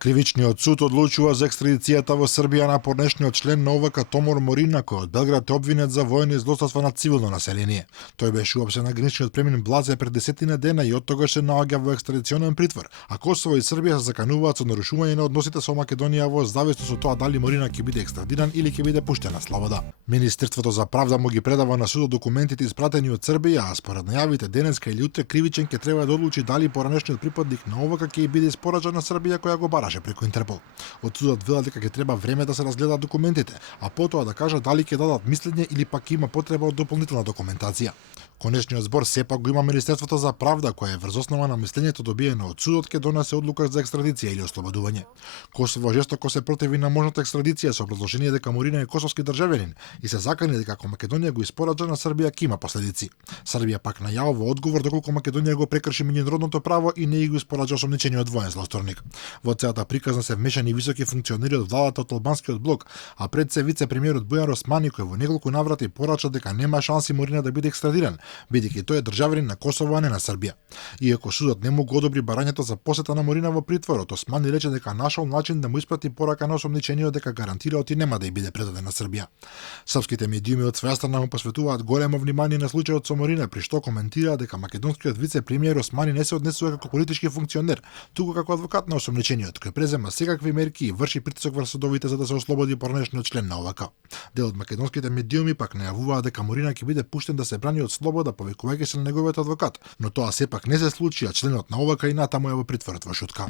Кривичниот суд одлучува за екстрадицијата во Србија на порнешниот член на ОВК Томор Морина, кој од Белград е обвинет за воени злоставства на цивилно население. Тој беше уапсен на граничниот премин Блазе пред 10 дена и оттогаш се наоѓа во екстрадиционен притвор, а Косово и Србија се закануваат со нарушување на односите со Македонија во зависност од тоа дали Морина ќе биде екстрадиран или ќе биде пуштен на слобода. Министерството за правда му ги предава на судот документите испратени од Србија, а според најавите денеска или утре Кривичен ќе треба да одлучи дали поранешниот припадник на ОВК ќе биде испорачан на Србија која го бараше преку Интерпол. Од судот велат дека ќе треба време да се разгледаат документите, а потоа да кажат дали ќе дадат мислење или пак има потреба од дополнителна документација. Конечниот збор сепак го има Министерството за правда, која врз основа на мислењето добиено од судот ќе донесе одлука за екстрадиција или ослободување. Косово жестоко се противи на можната екстрадиција со образложение дека Морина е косовски државјанин и се закани дека ако Македонија го испорача на Србија ќе има последици. Србија пак најавува одговор доколку Македонија го прекрши меѓународното право и не го испорача осомничениот воен злосторник. Во целата приказна се вмешани високи функционери од владата од албанскиот блок, а пред се вице-премиерот Бојан Османи кој во неколку наврати порача дека нема шанси Морина да биде екстрадиран, бидејќи тој е државјанин на Косово, а не на Србија. Иако судот не му го одобри барањето за посета на Морина во притворот, Османи рече дека нашол начин да му испрати порака на осомничениот дека гарантира оти нема да ја биде предаден на Србија. Српските медиуми од своја страна му посветуваат големо внимание на случајот со Морина, при што коментираат дека македонскиот вице-премиер Османи не се однесува како политички функционер, туку како адвокат на осомничениот, кој презема секакви мерки и врши притисок врз судовите за да се ослободи поранешниот член на ОВК. Дел од македонските медиуми пак најавуваат дека Морина ќе биде пуштен да се брани од слобода повикувајќи се на неговиот адвокат, но тоа сепак не се случи, а членот на ОВК и натаму е во притворот во шутка.